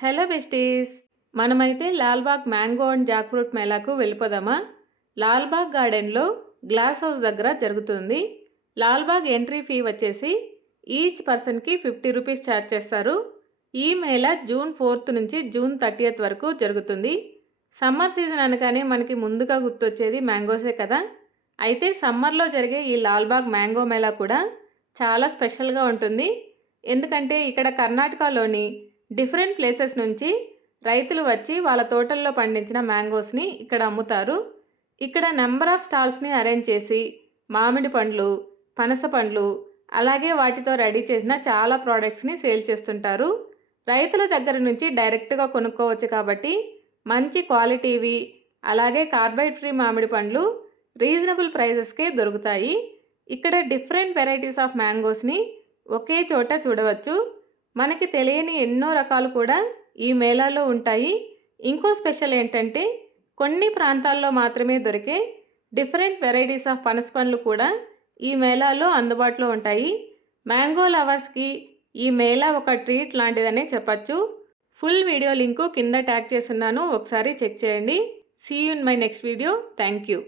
Hello besties, మనమైతే Lalbagh mango and jack fruit మేళాకు వెళ్ళిపోదామా? లాల్బాగ్ గార్డెన్లో గ్లాస్ హౌస్ దగ్గర జరుగుతుంది. లాల్బాగ్ ఎంట్రీ ఫీ వచ్చేసి ఈచ్ పర్సన్కి 50 రూపీస్ ఛార్జ్ చేస్తారు. ఈ మేళా జూన్ 4th నుంచి జూన్ 30th వరకు జరుగుతుంది. సమ్మర్ సీజన్ అనగానే మనకి ముందుగా గుర్తొచ్చేది మ్యాంగోసే కదా. అయితే సమ్మర్లో జరిగే ఈ లాల్బాగ్ మ్యాంగో మేళా కూడా చాలా స్పెషల్గా ఉంటుంది. ఎందుకంటే ఇక్కడ కర్ణాటకలోని డిఫరెంట్ ప్లేసెస్ నుంచి రైతులు వచ్చి వాళ్ళ తోటల్లో పండించిన మ్యాంగోస్ని ఇక్కడ అమ్ముతారు. ఇక్కడ నెంబర్ ఆఫ్ స్టాల్స్ని అరేంజ్ చేసి మామిడి పండ్లు, పనస పండ్లు, అలాగే వాటితో రెడీ చేసిన చాలా ప్రోడక్ట్స్ని సేల్ చేస్తుంటారు. రైతుల దగ్గర నుంచి డైరెక్ట్గా కొనుక్కోవచ్చు కాబట్టి మంచి క్వాలిటీవి, అలాగే కార్బైడ్ ఫ్రీ మామిడి పండ్లు రీజనబుల్ ప్రైజెస్కే దొరుకుతాయి. ఇక్కడ డిఫరెంట్ వెరైటీస్ ఆఫ్ మ్యాంగోస్ని ఒకే చోట చూడవచ్చు. మనకి తెలియని ఎన్నో రకాలు కూడా ఈ మేళాలో ఉంటాయి. ఇంకో స్పెషల్ ఏంటంటే కొన్ని ప్రాంతాల్లో మాత్రమే దొరికే డిఫరెంట్ వెరైటీస్ ఆఫ్ పనస పండ్లు కూడా ఈ మేళాలో అందుబాటులో ఉంటాయి. మ్యాంగో లవర్స్కి ఈ మేళా ఒక ట్రీట్ లాంటిదనే చెప్పచ్చు. ఫుల్ వీడియో లింకు కింద ట్యాగ్ చేస్తున్నాను, ఒకసారి చెక్ చేయండి. See you in my next video. Thank you.